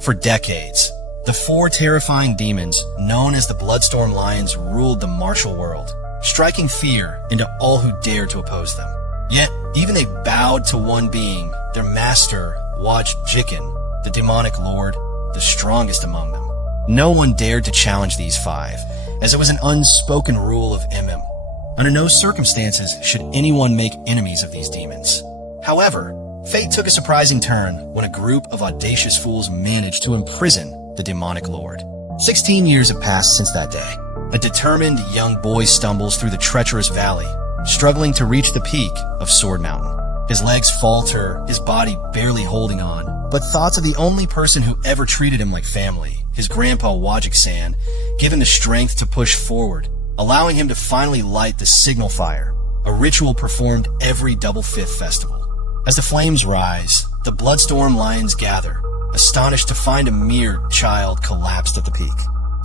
For decades, the four terrifying demons known as the Bloodstorm Lions ruled the martial world, striking fear into all who dared to oppose them. Yet, even they bowed to one being, their master, Jikin, the demonic lord, the strongest among them. No one dared to challenge these five, as it was an unspoken rule of MM. Under no circumstances should anyone make enemies of these demons. However, fate took a surprising turn when a group of audacious fools managed to imprison the demonic lord. 16 years have passed since that day. A determined young boy stumbles through the treacherous valley, struggling to reach the peak of Sword Mountain. His legs falter, his body barely holding on, but thoughts of the only person who ever treated him like family, his grandpa Wajik-san, give him the strength to push forward, allowing him to finally light the signal fire, a ritual performed every Double Fifth festival. As the flames rise, the Bloodstorm Lions gather, astonished to find a mere child collapsed at the peak.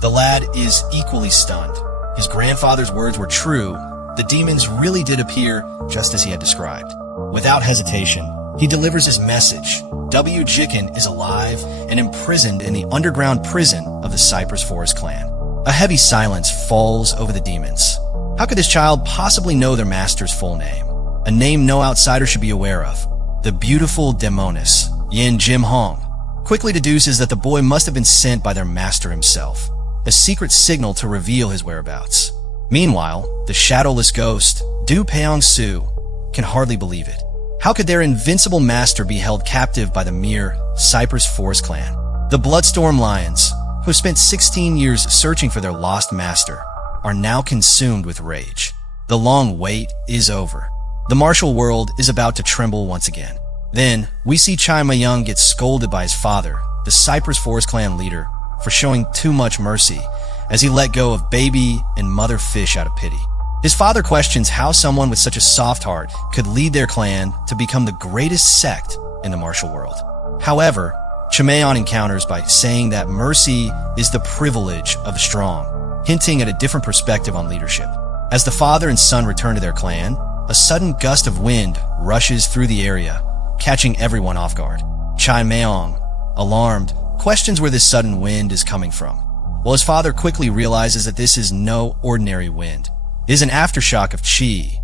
The lad is equally stunned. His grandfather's words were true. The demons really did appear just as he had described. Without hesitation, he delivers his message. Jikin is alive and imprisoned in the underground prison of the Cypress Forest clan. A heavy silence falls over the demons. How could this child possibly know their master's full name? A name no outsider should be aware of. The beautiful demoness, Yin Jim Hong, quickly deduces that the boy must have been sent by their master himself, a secret signal to reveal his whereabouts. Meanwhile, the shadowless ghost, Du Peong Su, can hardly believe it. How could their invincible master be held captive by the mere Cypress Forest clan? The Bloodstorm Lions, who spent 16 years searching for their lost master, are now consumed with rage. The long wait is over. The martial world is about to tremble once again. Then, we see Chai Ma-young get scolded by his father, the Cypress Forest clan leader, for showing too much mercy, as he let go of baby and mother fish out of pity. His father questions how someone with such a soft heart could lead their clan to become the greatest sect in the martial world. However, Chimeon encounters by saying that mercy is the privilege of the strong, hinting at a different perspective on leadership. As the father and son return to their clan, a sudden gust of wind rushes through the area, catching everyone off guard. Chai Ma-young, alarmed, questions where this sudden wind is coming from, while his father quickly realizes that this is no ordinary wind. It is an aftershock of Qi.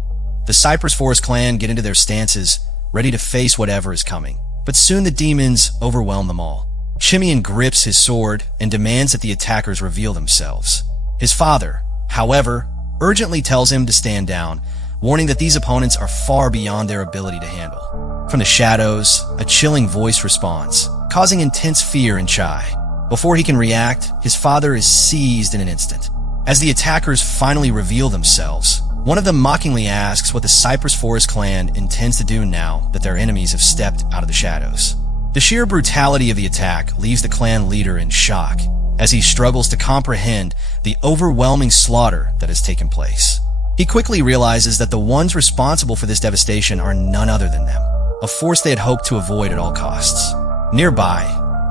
The Cypress Forest clan get into their stances, ready to face whatever is coming. But soon the demons overwhelm them all. Chimeon grips his sword and demands that the attackers reveal themselves. His father, however, urgently tells him to stand down, warning that these opponents are far beyond their ability to handle. From the shadows, a chilling voice responds, causing intense fear in Chai. Before he can react, his father is seized in an instant. As the attackers finally reveal themselves, one of them mockingly asks what the Cypress Forest clan intends to do now that their enemies have stepped out of the shadows. The sheer brutality of the attack leaves the clan leader in shock, as he struggles to comprehend the overwhelming slaughter that has taken place. He quickly realizes that the ones responsible for this devastation are none other than them, a force they had hoped to avoid at all costs. Nearby,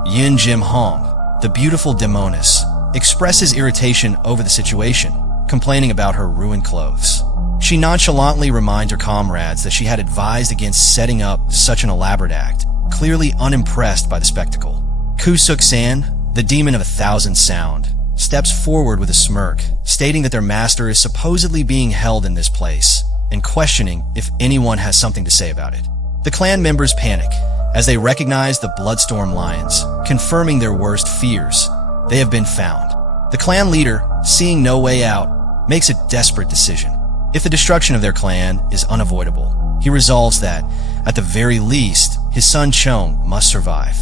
Yin Jim Hong, the beautiful demoness, expresses irritation over the situation, complaining about her ruined clothes. She nonchalantly reminds her comrades that she had advised against setting up such an elaborate act, clearly unimpressed by the spectacle. Kusuk-san, the demon of 1,000 sound, steps forward with a smirk, stating that their master is supposedly being held in this place, and questioning if anyone has something to say about it. The clan members panic, as they recognize the Bloodstorm Lions, confirming their worst fears. They have been found. The clan leader, seeing no way out, makes a desperate decision. If the destruction of their clan is unavoidable, he resolves that, at the very least, his son Chong must survive.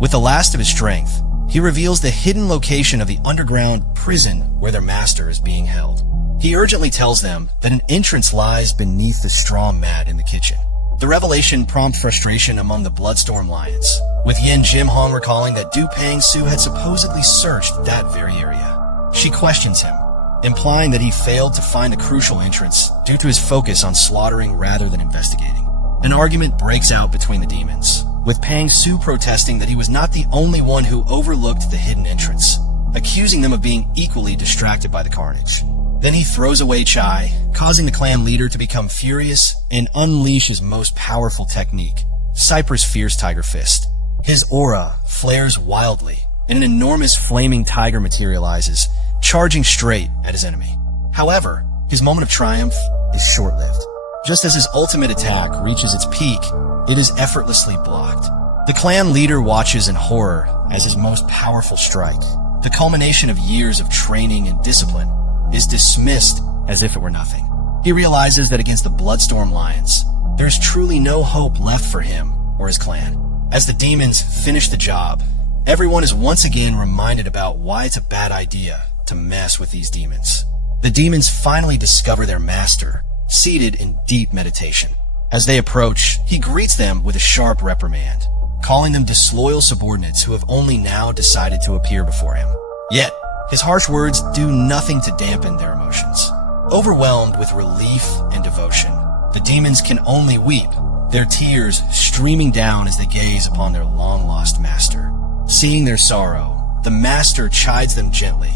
With the last of his strength, he reveals the hidden location of the underground prison where their master is being held. He urgently tells them that an entrance lies beneath the straw mat in the kitchen. The revelation prompts frustration among the Bloodstorm Lions, with Yin Jim Hong recalling that Du Peng Su had supposedly searched that very area. She questions him, implying that he failed to find the crucial entrance due to his focus on slaughtering rather than investigating. An argument breaks out between the demons, with Peng Su protesting that he was not the only one who overlooked the hidden entrance, accusing them of being equally distracted by the carnage. Then he throws away Chai, causing the clan leader to become furious and unleash his most powerful technique, Cypress Fierce Tiger Fist. His aura flares wildly, and an enormous flaming tiger materializes, charging straight at his enemy. However, his moment of triumph is short-lived. Just as his ultimate attack reaches its peak, it is effortlessly blocked. The clan leader watches in horror as his most powerful strike, the culmination of years of training and discipline, is dismissed as if it were nothing. He realizes that against the Bloodstorm Lions, there is truly no hope left for him or his clan. As the demons finish the job, everyone is once again reminded about why it's a bad idea to mess with these demons. The demons finally discover their master, seated in deep meditation. As they approach, he greets them with a sharp reprimand, calling them disloyal subordinates who have only now decided to appear before him. Yet, his harsh words do nothing to dampen their emotions. Overwhelmed with relief and devotion, the demons can only weep, their tears streaming down as they gaze upon their long-lost master. Seeing their sorrow, the master chides them gently,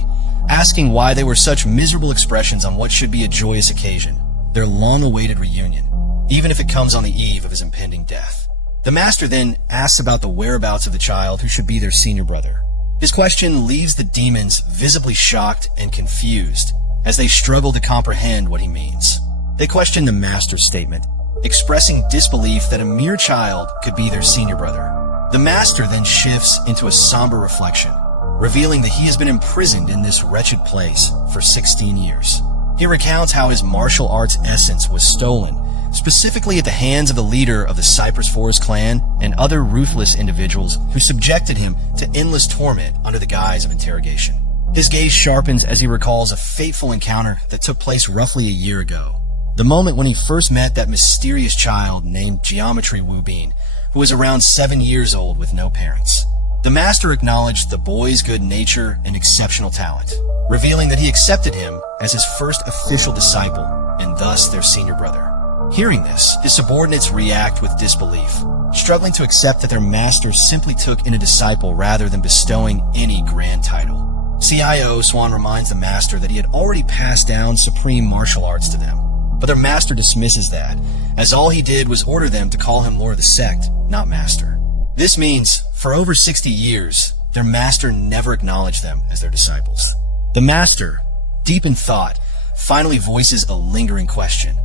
asking why they were such miserable expressions on what should be a joyous occasion, their long-awaited reunion, even if it comes on the eve of his impending death. The master then asks about the whereabouts of the child who should be their senior brother. His question leaves the demons visibly shocked and confused as they struggle to comprehend what he means. They question the master's statement, expressing disbelief that a mere child could be their senior brother. The master then shifts into a somber reflection, revealing that he has been imprisoned in this wretched place for 16 years. He recounts how his martial arts essence was stolen, specifically at the hands of the leader of the Cypress Forest clan and other ruthless individuals who subjected him to endless torment under the guise of interrogation. His gaze sharpens as he recalls a fateful encounter that took place roughly a year ago. The moment when he first met that mysterious child named Geometry Wubin, who was around 7 years old with no parents. The master acknowledged the boy's good nature and exceptional talent, revealing that he accepted him as his first official disciple and thus their senior brother. Hearing this, his subordinates react with disbelief, struggling to accept that their master simply took in a disciple rather than bestowing any grand title. CIO Swan reminds the master that he had already passed down supreme martial arts to them, but their master dismisses that, as all he did was order them to call him lord of the sect, not master. This means, for over 60 years, their master never acknowledged them as their disciples. The master, deep in thought, finally voices a lingering question.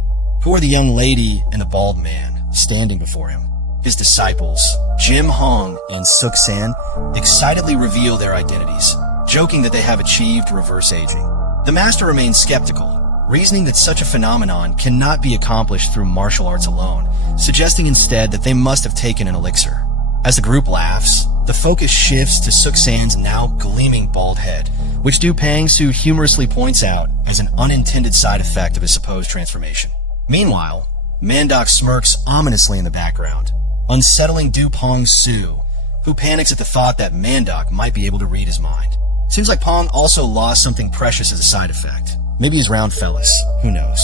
Who are the young lady and the bald man standing before him? His disciples, Jim Hong and Suk San, excitedly reveal their identities, joking that they have achieved reverse aging. The master remains skeptical, reasoning that such a phenomenon cannot be accomplished through martial arts alone, suggesting instead that they must have taken an elixir. As the group laughs, the focus shifts to Suk San's now gleaming bald head, which Du Pang-su humorously points out as an unintended side effect of his supposed transformation. Meanwhile, Mandok smirks ominously in the background, unsettling Du Pang-su, who panics at the thought that Mandok might be able to read his mind. Seems like Pong also lost something precious as a side effect. Maybe he's round fellas, who knows.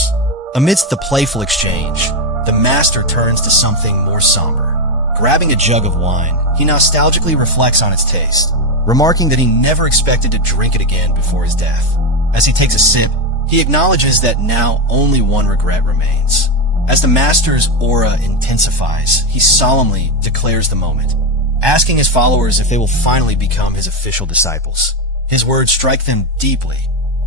Amidst the playful exchange, the master turns to something more somber. Grabbing a jug of wine, he nostalgically reflects on its taste, remarking that he never expected to drink it again before his death. As he takes a sip, he acknowledges that now only one regret remains. As the master's aura intensifies, he solemnly declares the moment, asking his followers if they will finally become his official disciples. His words strike them deeply,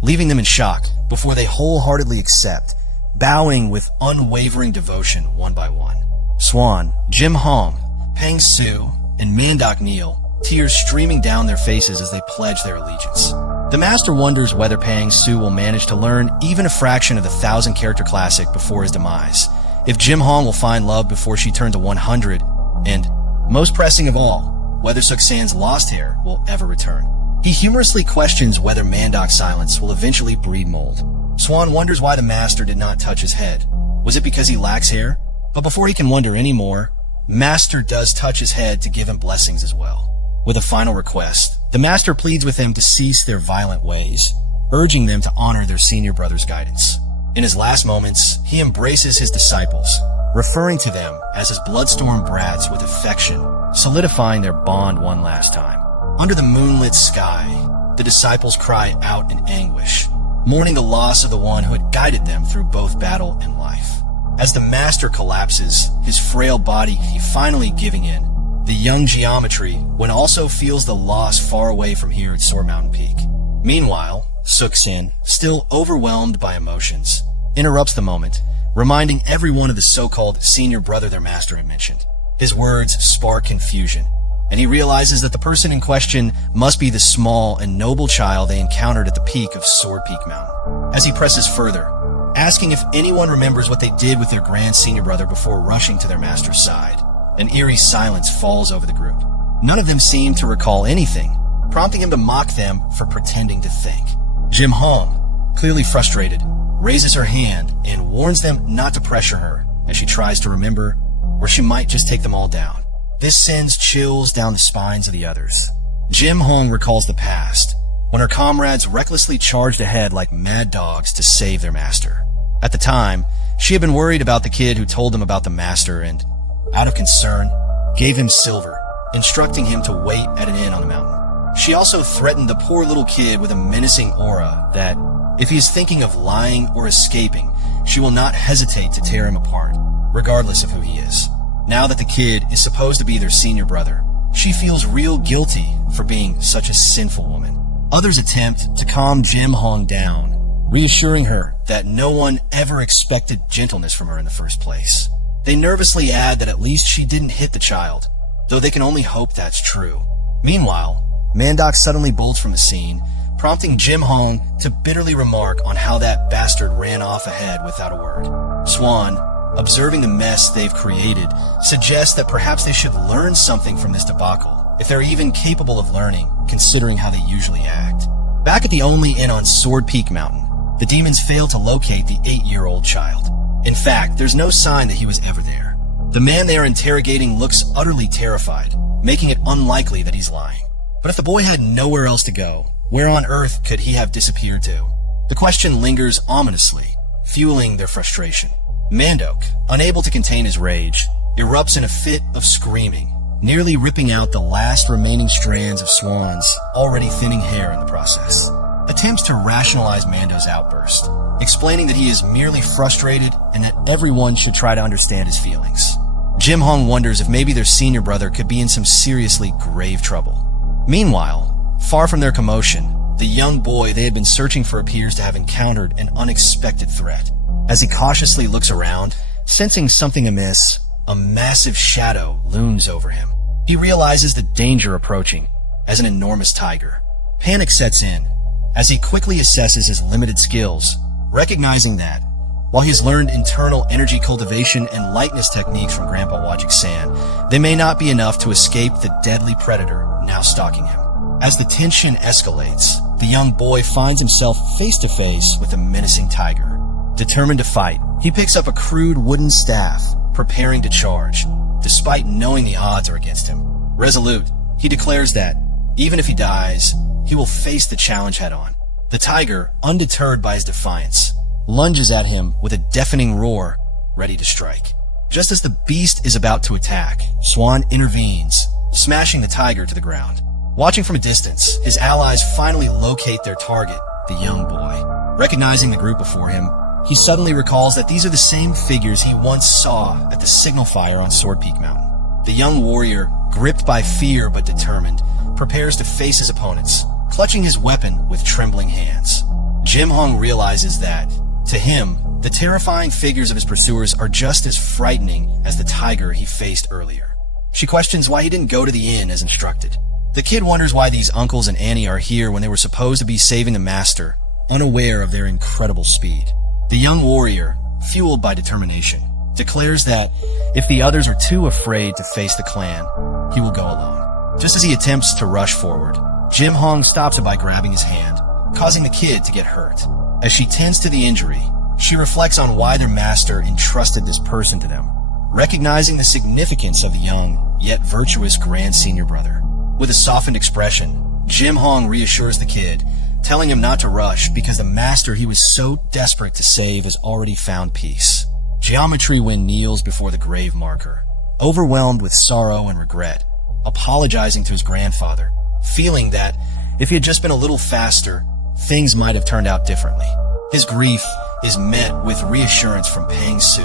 leaving them in shock before they wholeheartedly accept, bowing with unwavering devotion one by one. Swan, Jim Hong, Pang Su, and Mandok kneel, tears streaming down their faces as they pledge their allegiance. The master wonders whether Pang Su will manage to learn even a fraction of the 1,000-character classic before his demise, if Jim Hong will find love before she turns to 100, and, most pressing of all, whether Suk San's lost hair will ever return. He humorously questions whether Mandok's silence will eventually breed mold. Swan wonders why the master did not touch his head. Was it because he lacks hair? But before he can wonder any more, Master does touch his head to give him blessings as well. With a final request, the master pleads with them to cease their violent ways, urging them to honor their senior brother's guidance. In his last moments, he embraces his disciples, referring to them as his bloodstorm brats with affection, solidifying their bond one last time. Under the moonlit sky, the disciples cry out in anguish, mourning the loss of the one who had guided them through both battle and life. As the master collapses, his frail body finally giving in, The young Geometry when also feels the loss far away from here at Sword Mountain Peak. Meanwhile, Suk-sin, still overwhelmed by emotions, interrupts the moment, reminding everyone of the so-called senior brother their master had mentioned. His words spark confusion, and he realizes that the person in question must be the small and noble child they encountered at the peak of Sword Peak Mountain. As he presses further, asking if anyone remembers what they did with their grand senior brother before rushing to their master's side, an eerie silence falls over the group. None of them seem to recall anything, prompting him to mock them for pretending to think. Jim Hong, clearly frustrated, raises her hand and warns them not to pressure her as she tries to remember, or she might just take them all down. This sends chills down the spines of the others. Jim Hong recalls the past, when her comrades recklessly charged ahead like mad dogs to save their master. At the time, she had been worried about the kid who told them about the master and, out of concern, gave him silver, instructing him to wait at an inn on the mountain. She also threatened the poor little kid with a menacing aura that, if he is thinking of lying or escaping, she will not hesitate to tear him apart, regardless of who he is. Now that the kid is supposed to be their senior brother, she feels real guilty for being such a sinful woman. Others attempt to calm Jim Hong down, reassuring her that no one ever expected gentleness from her in the first place. They nervously add that at least she didn't hit the child, though they can only hope that's true. Meanwhile, Mandok suddenly bolts from the scene, prompting Jim Hong to bitterly remark on how that bastard ran off ahead without a word. Swan, observing the mess they've created, suggests that perhaps they should learn something from this debacle, if they're even capable of learning, considering how they usually act. Back at the only inn on Sword Peak Mountain, the demons fail to locate the 8-year-old child. In fact, there's no sign that he was ever there. The man they are interrogating looks utterly terrified, making it unlikely that he's lying. But if the boy had nowhere else to go, where on earth could he have disappeared to? The question lingers ominously, fueling their frustration. Mandok, unable to contain his rage, erupts in a fit of screaming, nearly ripping out the last remaining strands of Swan's already thinning hair in the process. Attempts to rationalize Mando's outburst, explaining that he is merely frustrated and that everyone should try to understand his feelings. Jim Hong wonders if maybe their senior brother could be in some seriously grave trouble. Meanwhile, far from their commotion, the young boy they had been searching for appears to have encountered an unexpected threat. As he cautiously looks around, sensing something amiss, a massive shadow looms over him. He realizes the danger approaching as an enormous tiger. Panic sets in as he quickly assesses his limited skills, recognizing that, while he has learned internal energy cultivation and lightness techniques from Grandpa Wajik San, they may not be enough to escape the deadly predator now stalking him. As the tension escalates, the young boy finds himself face to face with a menacing tiger. Determined to fight, he picks up a crude wooden staff, preparing to charge, despite knowing the odds are against him. Resolute, he declares that, even if he dies, he will face the challenge head-on. The tiger, undeterred by his defiance, lunges at him with a deafening roar, ready to strike. Just as the beast is about to attack, Swan intervenes, smashing the tiger to the ground. Watching from a distance, his allies finally locate their target, the young boy. Recognizing the group before him, he suddenly recalls that these are the same figures he once saw at the signal fire on Sword Peak Mountain. The young warrior, gripped by fear but determined, prepares to face his opponents, clutching his weapon with trembling hands. Jim Hong realizes that, to him, the terrifying figures of his pursuers are just as frightening as the tiger he faced earlier. She questions why he didn't go to the inn as instructed. The kid wonders why these uncles and Annie are here when they were supposed to be saving the master, unaware of their incredible speed. The young warrior, fueled by determination, declares that if the others are too afraid to face the clan, he will go alone. Just as he attempts to rush forward, Jim Hong stops him by grabbing his hand, causing the kid to get hurt. As she tends to the injury, she reflects on why their master entrusted this person to them, recognizing the significance of the young, yet virtuous grand senior brother. With a softened expression, Jim Hong reassures the kid, telling him not to rush because the master he was so desperate to save has already found peace. Geometry Wind kneels before the grave marker, overwhelmed with sorrow and regret, apologizing to his grandfather, feeling that if he had just been a little faster, things might have turned out differently. His grief is met with reassurance from Pang Su,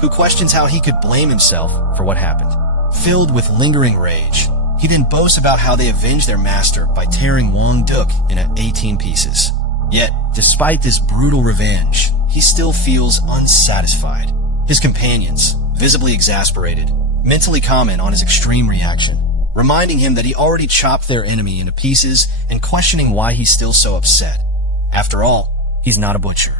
who questions how he could blame himself for what happened. Filled with lingering rage, he then boasts about how they avenged their master by tearing Wang Duk into 18 pieces. Yet, despite this brutal revenge, he still feels unsatisfied. His companions, visibly exasperated, mentally comment on his extreme reaction, reminding him that he already chopped their enemy into pieces and questioning why he's still so upset. After all, he's not a butcher.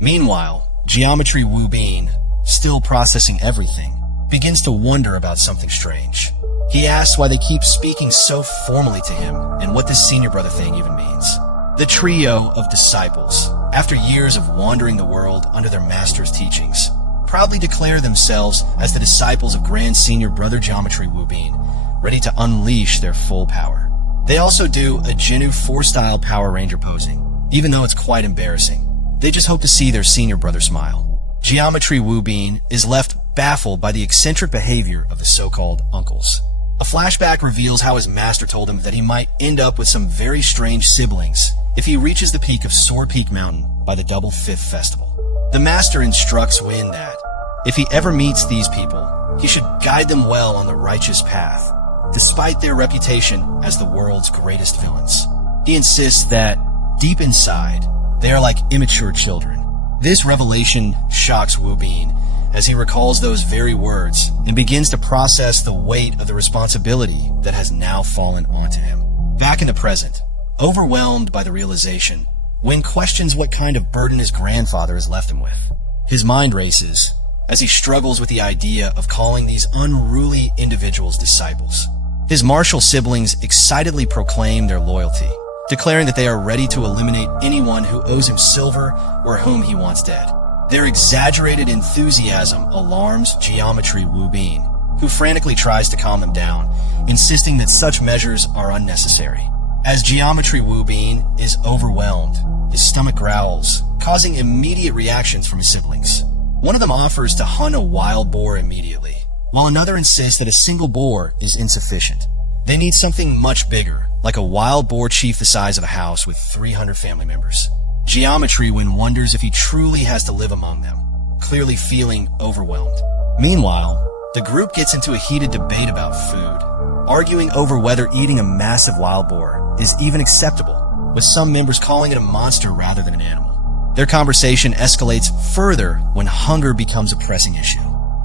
Meanwhile, Geometry Wu Bin, still processing everything, begins to wonder about something strange. He asks why they keep speaking so formally to him and what this senior brother thing even means. The trio of disciples, after years of wandering the world under their master's teachings, proudly declare themselves as the disciples of Grand Senior Brother Geometry Wu Bin, ready to unleash their full power. They also do a Genu 4-style Power Ranger posing, even though it's quite embarrassing. They just hope to see their senior brother smile. Geometry Wu Bin is left baffled by the eccentric behavior of the so-called uncles. A flashback reveals how his master told him that he might end up with some very strange siblings if he reaches the peak of Soar Peak Mountain by the Double Fifth Festival. The master instructs Win that, if he ever meets these people, he should guide them well on the righteous path, despite their reputation as the world's greatest villains. He insists that, deep inside, they are like immature children. This revelation shocks Wu Bin, as he recalls those very words and begins to process the weight of the responsibility that has now fallen onto him. Back in the present, overwhelmed by the realization, Win questions what kind of burden his grandfather has left him with. His mind races as he struggles with the idea of calling these unruly individuals disciples. His martial siblings excitedly proclaim their loyalty, declaring that they are ready to eliminate anyone who owes him silver or whom he wants dead. Their exaggerated enthusiasm alarms Geometry Wu Bin, who frantically tries to calm them down, insisting that such measures are unnecessary. As Geometry Wu Bin is overwhelmed, his stomach growls, causing immediate reactions from his siblings. One of them offers to hunt a wild boar immediately, while another insists that a single boar is insufficient. They need something much bigger, like a wild boar chief the size of a house with 300 family members. Geometry Win wonders if he truly has to live among them, clearly feeling overwhelmed. Meanwhile, the group gets into a heated debate about food, arguing over whether eating a massive wild boar is even acceptable, with some members calling it a monster rather than an animal. Their conversation escalates further when hunger becomes a pressing issue.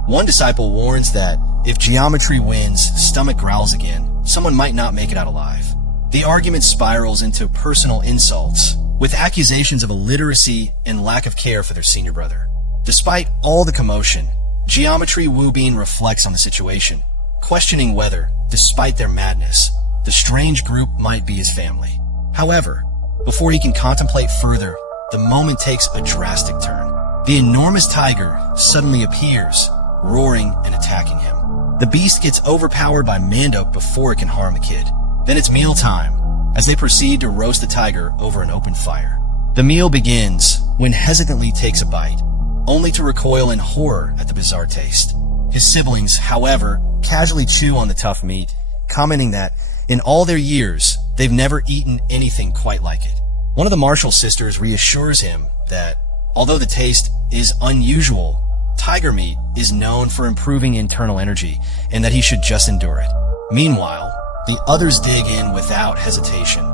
One disciple warns that if Geometry Win's stomach growls again, someone might not make it out alive. The argument spirals into personal insults, with accusations of illiteracy and lack of care for their senior brother. Despite all the commotion, Geometry Wu Bin reflects on the situation, questioning whether, despite their madness, the strange group might be his family. However, before he can contemplate further, the moment takes a drastic turn. The enormous tiger suddenly appears, roaring and attacking him. The beast gets overpowered by Mandok before it can harm the kid. Then it's mealtime, as they proceed to roast the tiger over an open fire. The meal begins when hesitantly takes a bite, only to recoil in horror at the bizarre taste. His siblings, however, casually chew on the tough meat, commenting that, in all their years, they've never eaten anything quite like it. One of the Marshall sisters reassures him that, although the taste is unusual, tiger meat is known for improving internal energy and that he should just endure it. Meanwhile, the others dig in without hesitation,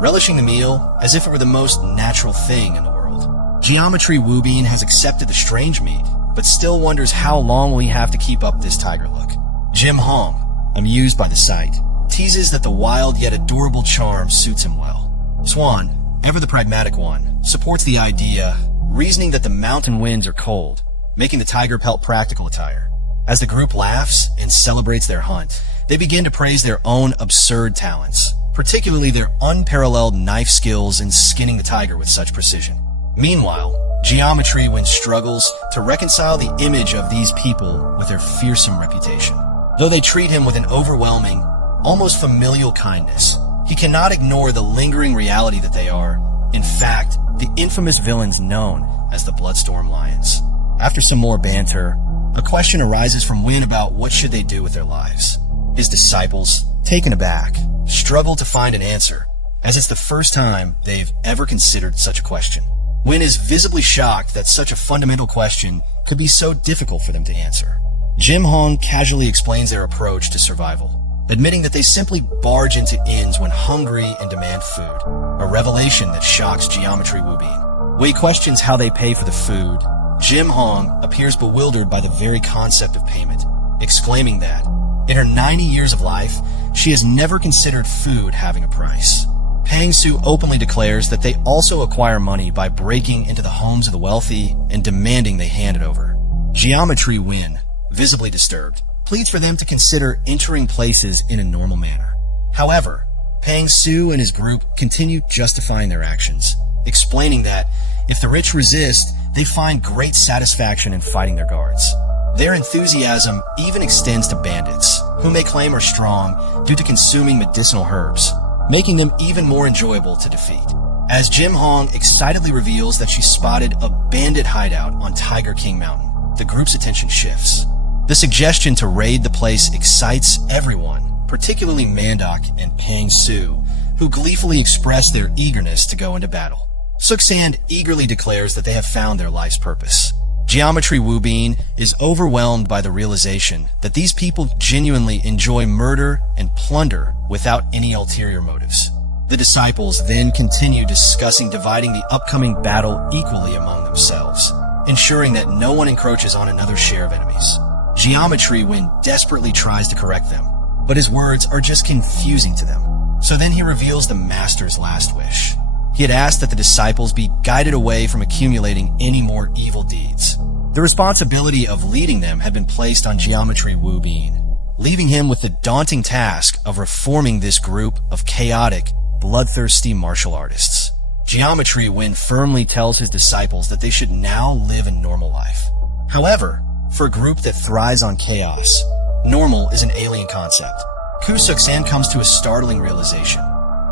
relishing the meal as if it were the most natural thing in the world. Geometry Wu Bin has accepted the strange meat, but still wonders how long will he have to keep up this tiger look. Jim Hong, amused by the sight, teases that the wild yet adorable charm suits him well. Swan, ever the pragmatic one, supports the idea, reasoning that the mountain winds are cold, making the tiger pelt practical attire. As the group laughs and celebrates their hunt, they begin to praise their own absurd talents, particularly their unparalleled knife skills in skinning the tiger with such precision. Meanwhile, Geometry Win struggles to reconcile the image of these people with their fearsome reputation. Though they treat him with an overwhelming, almost familial kindness, he cannot ignore the lingering reality that they are, in fact, the infamous villains known as the Bloodstorm Lions. After some more banter, a question arises from Win about what should they do with their lives. His disciples, taken aback, struggle to find an answer, as it's the first time they've ever considered such a question. Win is visibly shocked that such a fundamental question could be so difficult for them to answer. Jim Hong casually explains their approach to survival, admitting that they simply barge into inns when hungry and demand food, a revelation that shocks Geometry Wubin. When he questions how they pay for the food, Jim Hong appears bewildered by the very concept of payment, exclaiming that, in her 90 years of life, she has never considered food having a price. Pang Su openly declares that they also acquire money by breaking into the homes of the wealthy and demanding they hand it over. Geometry Win, visibly disturbed, pleads for them to consider entering places in a normal manner. However, Pang Su and his group continue justifying their actions, explaining that if the rich resist, they find great satisfaction in fighting their guards. Their enthusiasm even extends to bandits, whom they claim are strong due to consuming medicinal herbs, making them even more enjoyable to defeat. As Jim Hong excitedly reveals that she spotted a bandit hideout on Tiger King Mountain, the group's attention shifts. The suggestion to raid the place excites everyone, particularly Mandak and Pang Su, who gleefully express their eagerness to go into battle. Suksand eagerly declares that they have found their life's purpose. Geometry Wubin is overwhelmed by the realization that these people genuinely enjoy murder and plunder without any ulterior motives. The disciples then continue discussing dividing the upcoming battle equally among themselves, ensuring that no one encroaches on another's share of enemies. Geometry Win desperately tries to correct them, but his words are just confusing to them. So then he reveals the master's last wish. He had asked that the disciples be guided away from accumulating any more evil deeds. The responsibility of leading them had been placed on Geometry Wubin, leaving him with the daunting task of reforming this group of chaotic, bloodthirsty martial artists. Geometry Win firmly tells his disciples that they should now live a normal life. However, for a group that thrives on chaos, normal is an alien concept. Kusuk-san comes to a startling realization.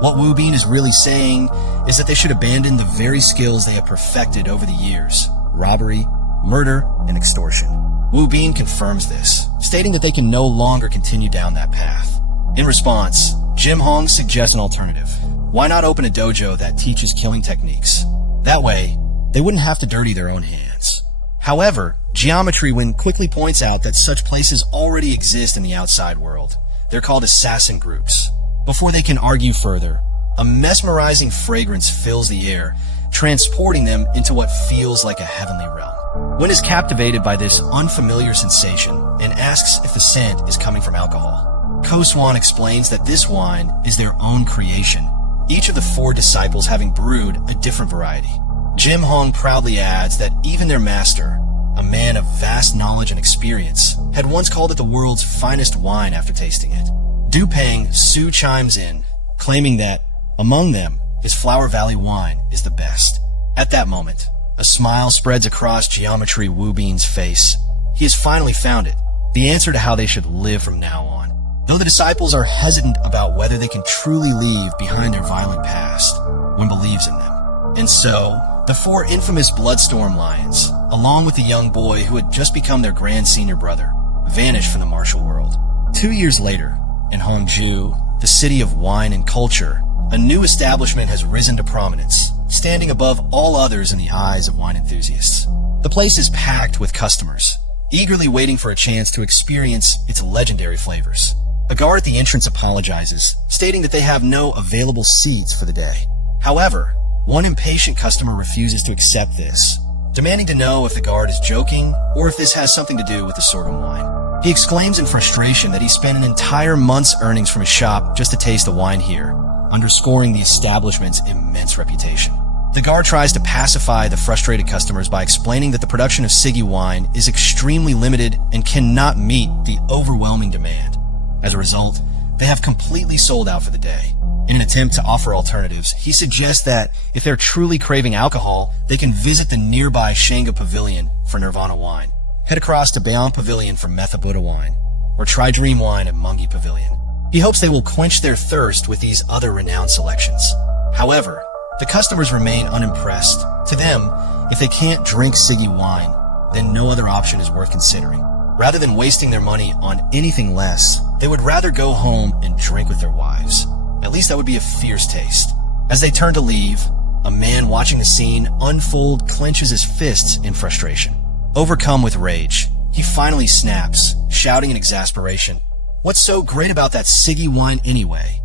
What Wubin is really saying is that they should abandon the very skills they have perfected over the years: robbery, murder, and extortion. Wubin confirms this, stating that they can no longer continue down that path. In response, Jim Hong suggests an alternative. Why not open a dojo that teaches killing techniques? That way, they wouldn't have to dirty their own hands. However, Geometry Win quickly points out that such places already exist in the outside world. They're called assassin groups. Before they can argue further, a mesmerizing fragrance fills the air, transporting them into what feels like a heavenly realm. Win is captivated by this unfamiliar sensation and asks if the scent is coming from alcohol. Ko-swan explains that this wine is their own creation, each of the 4 disciples having brewed a different variety. Jim Hong proudly adds that even their master, a man of vast knowledge and experience, had once called it the world's finest wine after tasting it. Dupang Su chimes in, claiming that, among them, his Flower Valley wine is the best. At that moment, a smile spreads across Geometry Wubin's face. He has finally found it, the answer to how they should live from now on. Though the disciples are hesitant about whether they can truly leave behind their violent past, one believes in them. And so, the 4 infamous Bloodstorm Lions, along with the young boy who had just become their grand senior brother, vanished from the martial world. 2 years later, in Hongju, the city of wine and culture, a new establishment has risen to prominence, standing above all others in the eyes of wine enthusiasts. The place is packed with customers, eagerly waiting for a chance to experience its legendary flavors. A guard at the entrance apologizes, stating that they have no available seats for the day. However, one impatient customer refuses to accept this, demanding to know if the guard is joking or if this has something to do with the sorghum wine. He exclaims in frustration that he spent an entire month's earnings from his shop just to taste the wine here, underscoring the establishment's immense reputation. The guard tries to pacify the frustrated customers by explaining that the production of Siggy wine is extremely limited and cannot meet the overwhelming demand. As a result, they have completely sold out for the day. In an attempt to offer alternatives, he suggests that if they're truly craving alcohol, they can visit the nearby Shanga Pavilion for Nirvana wine, head across to Bayon Pavilion for Metha Buddha wine, or try Dream wine at Mungi Pavilion. He hopes they will quench their thirst with these other renowned selections. However, the customers remain unimpressed. To them, if they can't drink Siggy wine, then no other option is worth considering. Rather than wasting their money on anything less, they would rather go home and drink with their wives. At least that would be a fierce taste. As they turn to leave, a man watching the scene unfold clenches his fists in frustration. Overcome with rage, he finally snaps, shouting in exasperation, "What's so great about that Siggy wine anyway?"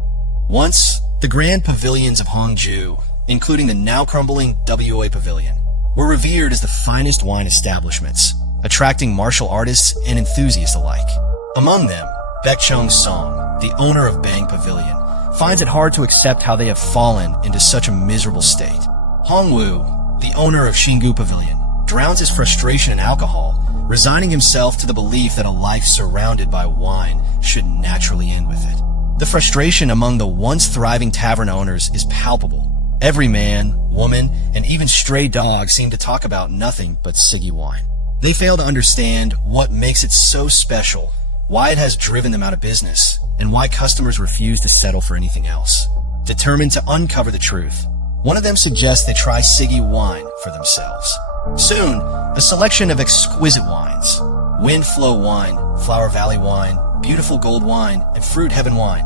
Once, the grand pavilions of Hongju, including the now crumbling WOA Pavilion, were revered as the finest wine establishments, attracting martial artists and enthusiasts alike. Among them, Baekchung Song, the owner of Bang Pavilion, finds it hard to accept how they have fallen into such a miserable state. Hongwu, the owner of Xingu Pavilion, drowns his frustration in alcohol, resigning himself to the belief that a life surrounded by wine should naturally end with it. The frustration among the once thriving tavern owners is palpable. Every man, woman, and even stray dog seem to talk about nothing but Siggy wine. They fail to understand what makes it so special, why it has driven them out of business, and why customers refuse to settle for anything else. Determined to uncover the truth, one of them suggests they try Siggy wine for themselves. Soon, a selection of exquisite wines, Wind Flow wine, Flower Valley wine, Beautiful Gold wine, and Fruit Heaven wine,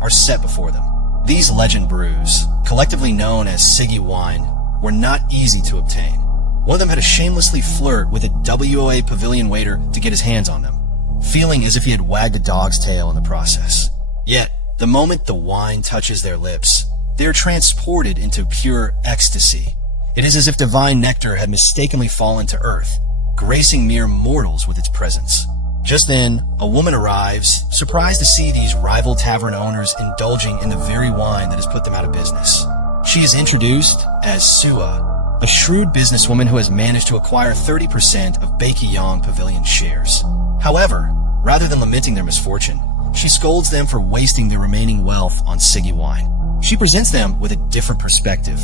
are set before them. These legend brews, collectively known as Siggy wine, were not easy to obtain. One of them had to shamelessly flirt with a WOA Pavilion waiter to get his hands on them, feeling as if he had wagged a dog's tail in the process. Yet, the moment the wine touches their lips, they are transported into pure ecstasy. It is as if divine nectar had mistakenly fallen to earth, gracing mere mortals with its presence. Just then, a woman arrives, surprised to see these rival tavern owners indulging in the very wine that has put them out of business. She is introduced as Sua, a shrewd businesswoman who has managed to acquire 30% of Baekhyang Pavilion shares. However, rather than lamenting their misfortune, she scolds them for wasting their remaining wealth on Siggy wine. She presents them with a different perspective.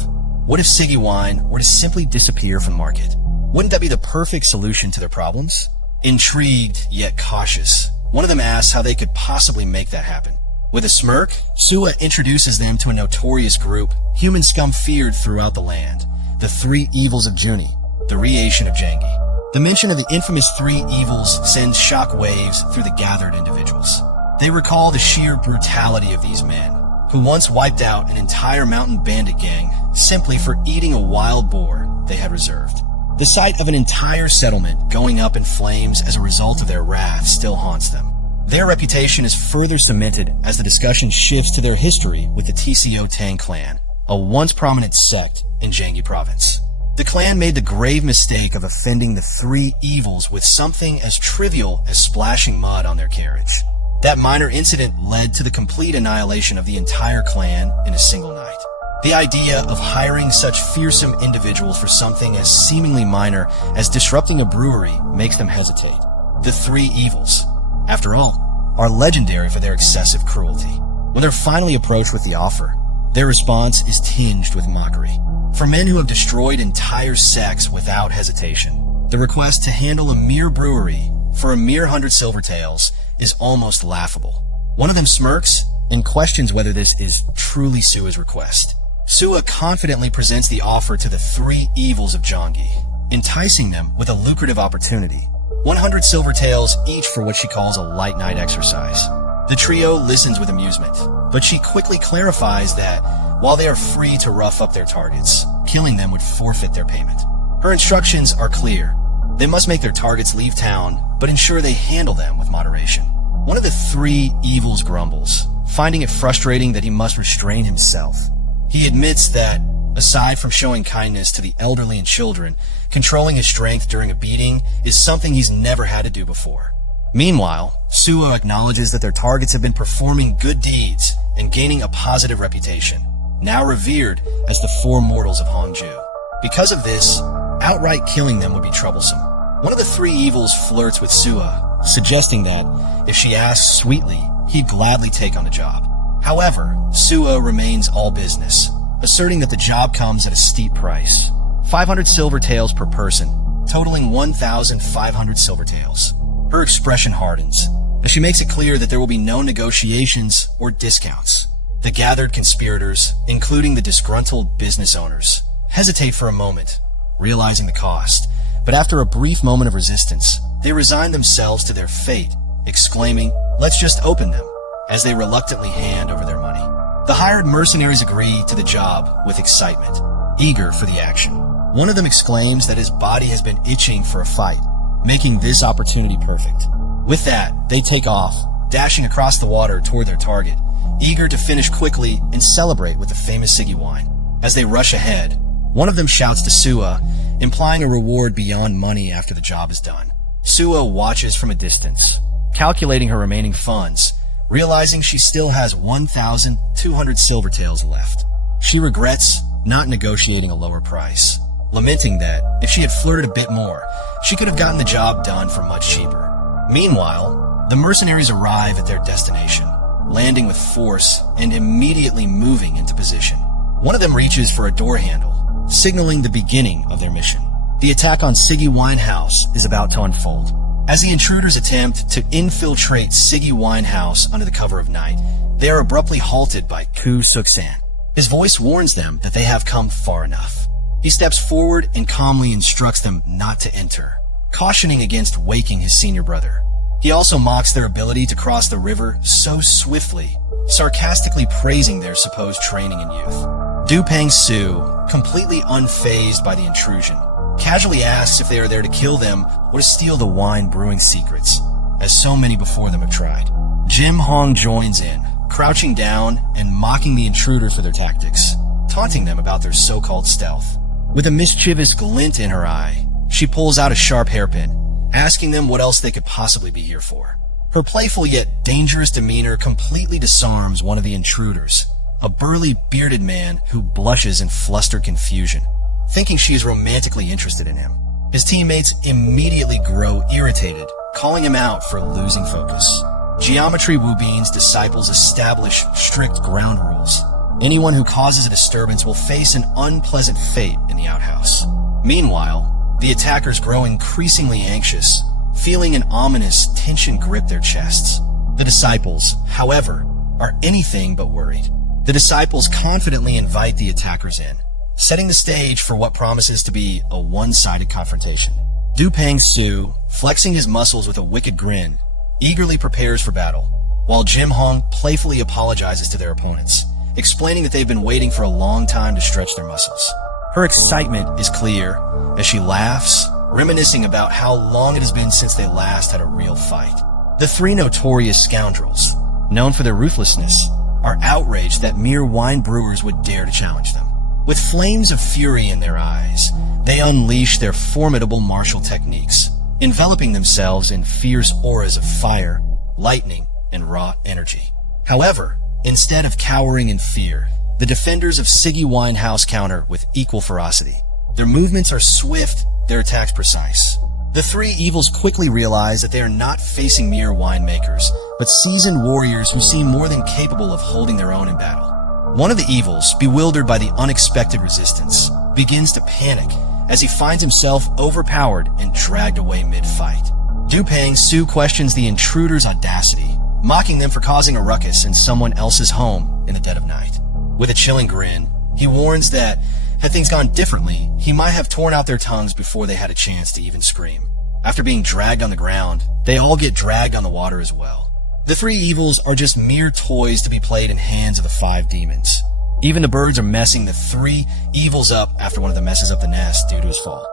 What if Siggy wine were to simply disappear from the market? Wouldn't that be the perfect solution to their problems? Intrigued, yet cautious, one of them asks how they could possibly make that happen. With a smirk, Sua introduces them to a notorious group human scum feared throughout the land, the Three Evils of Juni, the Reation of Jangi. The mention of the infamous Three Evils sends shock waves through the gathered individuals. They recall the sheer brutality of these men, who once wiped out an entire mountain bandit gang simply for eating a wild boar they had reserved. The sight of an entire settlement going up in flames as a result of their wrath still haunts them. Their reputation is further cemented as the discussion shifts to their history with the TCO Tang clan, a once prominent sect in Jangi province. The clan made the grave mistake of offending the Three Evils with something as trivial as splashing mud on their carriage. That minor incident led to the complete annihilation of the entire clan in a single night. The idea of hiring such fearsome individuals for something as seemingly minor as disrupting a brewery makes them hesitate. The Three Evils, after all, are legendary for their excessive cruelty. When they're finally approached with the offer, their response is tinged with mockery. For men who have destroyed entire sects without hesitation, the request to handle a mere brewery for a mere 100 silver taels is almost laughable. One of them smirks and questions whether this is truly Sua's request. Sua confidently presents the offer to the Three Evils of Jangi, enticing them with a lucrative opportunity. 100 silver taels each for what she calls a light night exercise. The trio listens with amusement, but she quickly clarifies that while they are free to rough up their targets, killing them would forfeit their payment. Her instructions are clear. They must make their targets leave town, but ensure they handle them with moderation. One of the Three Evils grumbles, finding it frustrating that he must restrain himself. He admits that, aside from showing kindness to the elderly and children, controlling his strength during a beating is something he's never had to do before. Meanwhile, Sua acknowledges that their targets have been performing good deeds and gaining a positive reputation, now revered as the Four Mortals of Hongju. Because of this, outright killing them would be troublesome. One of the Three Evils flirts with Sua, suggesting that, if she asks sweetly, he'd gladly take on the job. However, Sua remains all business, asserting that the job comes at a steep price, 500 silver taels per person, totaling 1,500 silver taels. Her expression hardens, as she makes it clear that there will be no negotiations or discounts. The gathered conspirators, including the disgruntled business owners, hesitate for a moment, realizing the cost, but after a brief moment of resistance, they resign themselves to their fate, exclaiming, "Let's just open them," as they reluctantly hand over their money. The hired mercenaries agree to the job with excitement, eager for the action. One of them exclaims that his body has been itching for a fight, making this opportunity perfect. With that, they take off, dashing across the water toward their target, eager to finish quickly and celebrate with the famous Siggy wine. As they rush ahead, one of them shouts to Sua, implying a reward beyond money after the job is done. Sua watches from a distance, calculating her remaining funds, realizing she still has 1,200 silvertails left. She regrets not negotiating a lower price, lamenting that if she had flirted a bit more, she could have gotten the job done for much cheaper. Meanwhile, the mercenaries arrive at their destination, landing with force and immediately moving into position. One of them reaches for a door handle, signaling the beginning of their mission. The attack on Siggy Winehouse is about to unfold. As the intruders attempt to infiltrate Siggy Winehouse under the cover of night, they are abruptly halted by Ku Suksan. His voice warns them that they have come far enough. He steps forward and calmly instructs them not to enter, cautioning against waking his senior brother. He also mocks their ability to cross the river so swiftly, sarcastically praising their supposed training and youth. Dupang Su, completely unfazed by the intrusion, casually asks if they are there to kill them or to steal the wine brewing secrets, as so many before them have tried. Jim Hong joins in, crouching down and mocking the intruders for their tactics, taunting them about their so-called stealth. With a mischievous glint in her eye, she pulls out a sharp hairpin, asking them what else they could possibly be here for. Her playful yet dangerous demeanor completely disarms one of the intruders, a burly bearded man who blushes in flustered confusion, thinking she is romantically interested in him. His teammates immediately grow irritated, calling him out for losing focus. Geometry Wubin's disciples establish strict ground rules. Anyone who causes a disturbance will face an unpleasant fate in the outhouse. Meanwhile, the attackers grow increasingly anxious, feeling an ominous tension grip their chests. The disciples, however, are anything but worried. The disciples confidently invite the attackers in, setting the stage for what promises to be a one-sided confrontation. Dupang Su, flexing his muscles with a wicked grin, eagerly prepares for battle, while Jim Hong playfully apologizes to their opponents, explaining that they've been waiting for a long time to stretch their muscles. Her excitement is clear as she laughs, reminiscing about how long it has been since they last had a real fight. The three notorious scoundrels, known for their ruthlessness, are outraged that mere wine brewers would dare to challenge them. With flames of fury in their eyes, they unleash their formidable martial techniques, enveloping themselves in fierce auras of fire, lightning, and raw energy. However, instead of cowering in fear, the defenders of Siggy Winehouse counter with equal ferocity. Their movements are swift, their attacks precise. The three evils quickly realize that they are not facing mere winemakers, but seasoned warriors who seem more than capable of holding their own in battle. One of the evils, bewildered by the unexpected resistance, begins to panic as he finds himself overpowered and dragged away mid-fight. Dupang Su questions the intruder's audacity, mocking them for causing a ruckus in someone else's home in the dead of night. With a chilling grin, he warns that, had things gone differently, he might have torn out their tongues before they had a chance to even scream. After being dragged on the ground, they all get dragged on the water as well. The three evils are just mere toys to be played in hands of the five demons. Even the birds are messing the three evils up after one of them messes up the nest due to his fall.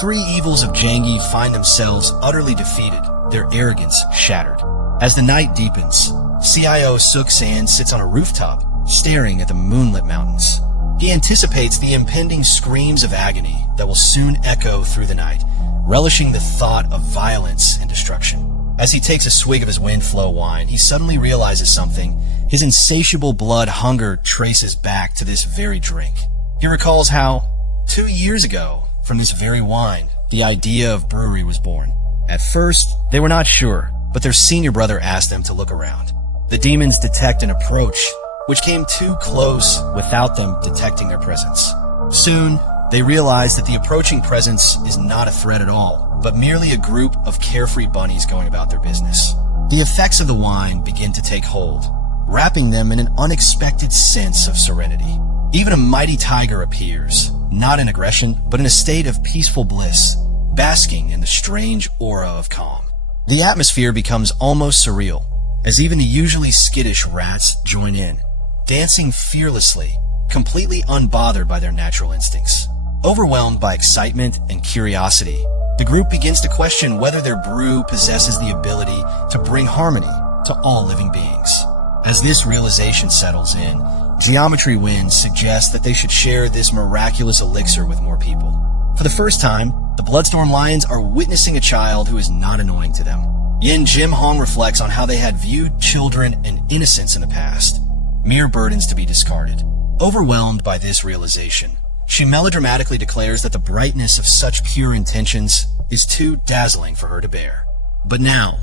Three evils of Jangi find themselves utterly defeated, their arrogance shattered. As the night deepens, CIO Suksan sits on a rooftop, staring at the moonlit mountains. He anticipates the impending screams of agony that will soon echo through the night, relishing the thought of violence and destruction. As he takes a swig of his Windflow wine, he suddenly realizes something. His insatiable blood hunger traces back to this very drink. He recalls how, 2 years ago, from this very wine, the idea of brewery was born. At first, they were not sure, but their senior brother asked them to look around. The demons detect an approach, which came too close without them detecting their presence. Soon, they realize that the approaching presence is not a threat at all, but merely a group of carefree bunnies going about their business. The effects of the wine begin to take hold, wrapping them in an unexpected sense of serenity. Even a mighty tiger appears, not in aggression, but in a state of peaceful bliss, basking in the strange aura of calm. The atmosphere becomes almost surreal, as even the usually skittish rats join in, dancing fearlessly, completely unbothered by their natural instincts. Overwhelmed by excitement and curiosity, the group begins to question whether their brew possesses the ability to bring harmony to all living beings. As this realization settles in, Geometry Winds suggests that they should share this miraculous elixir with more people. For the first time, the Bloodstorm Lions are witnessing a child who is not annoying to them. Yin Jim Hong reflects on how they had viewed children and innocence in the past, mere burdens to be discarded. Overwhelmed by this realization, she melodramatically declares that the brightness of such pure intentions is too dazzling for her to bear. But now,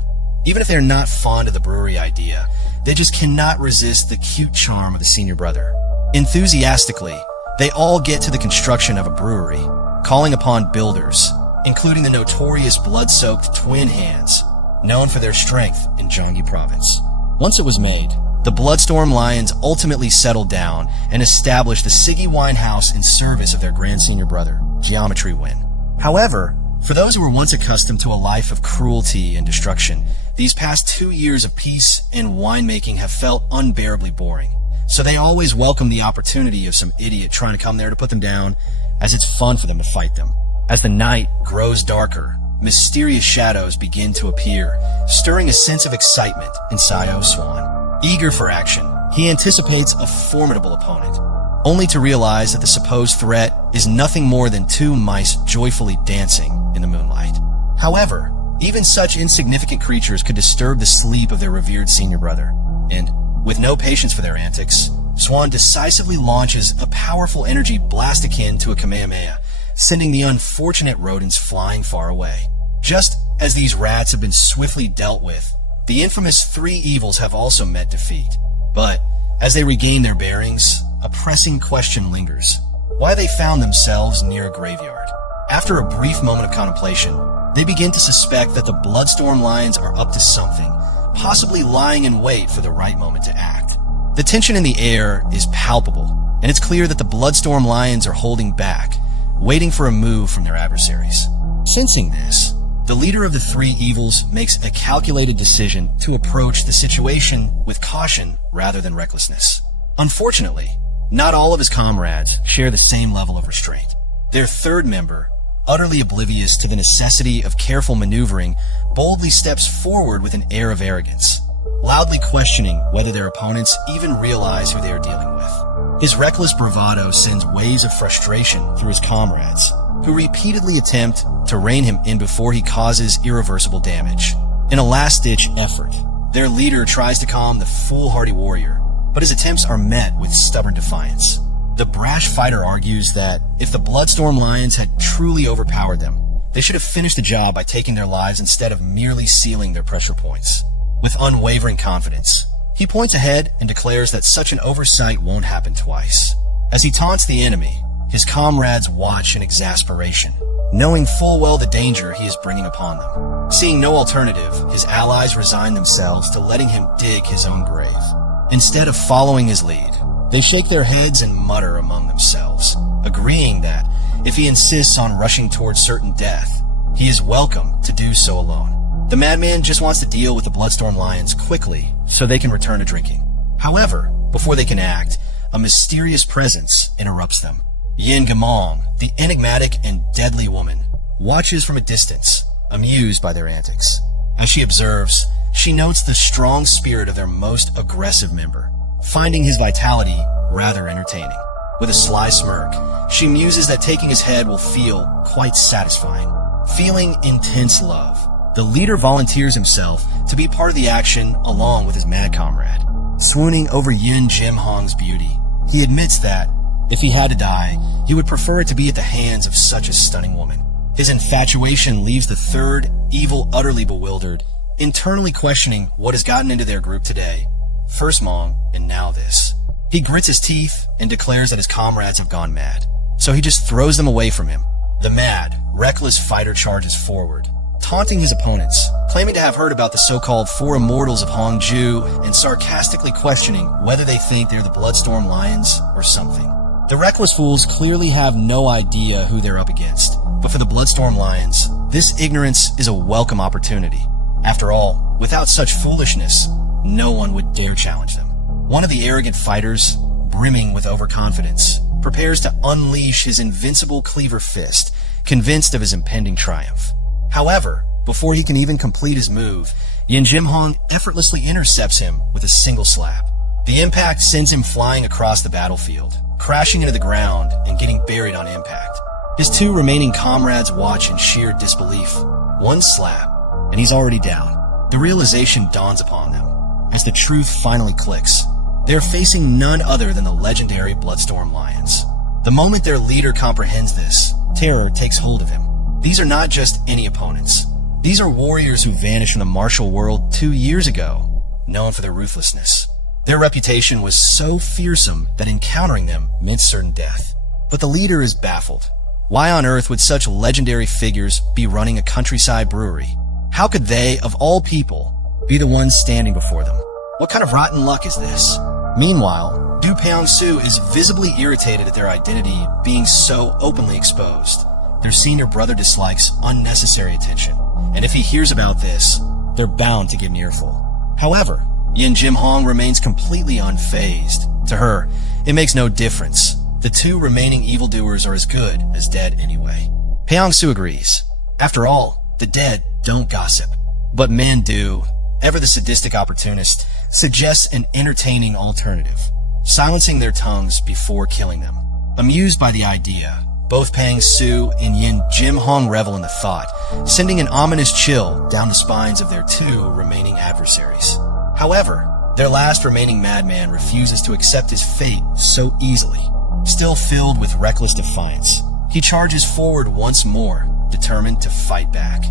even if they're not fond of the brewery idea, they just cannot resist the cute charm of the senior brother. Enthusiastically, they all get to the construction of a brewery, calling upon builders, including the notorious blood-soaked Twin Hands, known for their strength in Gyeonggi Province. Once it was made, the Bloodstorm Lions ultimately settled down and established the Siggy Wine House in service of their grand senior brother, Geometry Wind. However, for those who were once accustomed to a life of cruelty and destruction, these past 2 years of peace and winemaking have felt unbearably boring. So they always welcome the opportunity of some idiot trying to come there to put them down, as it's fun for them to fight them. As the night grows darker, mysterious shadows begin to appear, stirring a sense of excitement inside O Swan. Eager for action, he anticipates a formidable opponent, only to realize that the supposed threat is nothing more than 2 mice joyfully dancing in the moonlight. However, even such insignificant creatures could disturb the sleep of their revered senior brother, and, with no patience for their antics, Swan decisively launches a powerful energy blast akin to a Kamehameha, sending the unfortunate rodents flying far away. Just as these rats have been swiftly dealt with, the infamous 3 evils have also met defeat. But, as they regain their bearings, a pressing question lingers: why they found themselves near a graveyard. After a brief moment of contemplation, they begin to suspect that the Bloodstorm Lions are up to something, possibly lying in wait for the right moment to act. The tension in the air is palpable, and it's clear that the Bloodstorm Lions are holding back, waiting for a move from their adversaries. Sensing this, the leader of the 3 evils makes a calculated decision to approach the situation with caution rather than recklessness. Unfortunately, not all of his comrades share the same level of restraint. Their 3rd member, utterly oblivious to the necessity of careful maneuvering, boldly steps forward with an air of arrogance, loudly questioning whether their opponents even realize who they are dealing with. His reckless bravado sends waves of frustration through his comrades, who repeatedly attempt to rein him in before he causes irreversible damage. In a last-ditch effort, their leader tries to calm the foolhardy warrior, but his attempts are met with stubborn defiance. The brash fighter argues that if the Bloodstorm Lions had truly overpowered them, they should have finished the job by taking their lives instead of merely sealing their pressure points. With unwavering confidence, he points ahead and declares that such an oversight won't happen twice. As he taunts the enemy, his comrades watch in exasperation, knowing full well the danger he is bringing upon them. Seeing no alternative, his allies resign themselves to letting him dig his own grave. Instead of following his lead, they shake their heads and mutter among themselves, agreeing that if he insists on rushing towards certain death, he is welcome to do so alone. The madman just wants to deal with the Bloodstorm Lions quickly so they can return to drinking. However, before they can act, a mysterious presence interrupts them. Yin Gamong, the enigmatic and deadly woman, watches from a distance, amused by their antics. As she observes, she notes the strong spirit of their most aggressive member, finding his vitality rather entertaining. With a sly smirk, she muses that taking his head will feel quite satisfying. Feeling intense love, the leader volunteers himself to be part of the action along with his mad comrade. Swooning over Yin Jim Hong's beauty, he admits that, if he had to die, he would prefer it to be at the hands of such a stunning woman. His infatuation leaves the 3rd evil utterly bewildered, internally questioning what has gotten into their group today. First Mong, and now this. He grits his teeth and declares that his comrades have gone mad, so he just throws them away from him. The mad, reckless fighter charges forward, taunting his opponents, claiming to have heard about the so-called 4 immortals of Hongju and sarcastically questioning whether they think they're the Bloodstorm Lions or something. The reckless fools clearly have no idea who they're up against, but for the Bloodstorm Lions, this ignorance is a welcome opportunity. After all, without such foolishness, no one would dare challenge them. One of the arrogant fighters, brimming with overconfidence, prepares to unleash his invincible cleaver fist, convinced of his impending triumph. However, before he can even complete his move, Yin Jimhong effortlessly intercepts him with a single slap. The impact sends him flying across the battlefield, crashing into the ground and getting buried on impact. His two remaining comrades watch in sheer disbelief. One slap, and he's already down. The realization dawns upon them as the truth finally clicks. They're facing none other than the legendary Bloodstorm Lions. The moment their leader comprehends this, terror takes hold of him. These are not just any opponents. These are warriors who vanished from the martial world 2 years ago, known for their ruthlessness. Their reputation was so fearsome that encountering them meant certain death. But the leader is baffled. Why on earth would such legendary figures be running a countryside brewery? How could they, of all people, be the ones standing before them? What kind of rotten luck is this? Meanwhile, Du Peong-su is visibly irritated at their identity being so openly exposed. Their senior brother dislikes unnecessary attention, and if he hears about this, they're bound to give an earful. However, Yin Jimhong remains completely unfazed. To her, it makes no difference. The two remaining evildoers are as good as dead anyway. Peong-su agrees. After all, the dead don't gossip. But men do. Ever the sadistic opportunist suggests an entertaining alternative, silencing their tongues before killing them. Amused by the idea, both Peong-su and Yin Jimhong revel in the thought, sending an ominous chill down the spines of their two remaining adversaries. However, their last remaining madman refuses to accept his fate so easily. Still filled with reckless defiance, he charges forward once more, determined to fight back.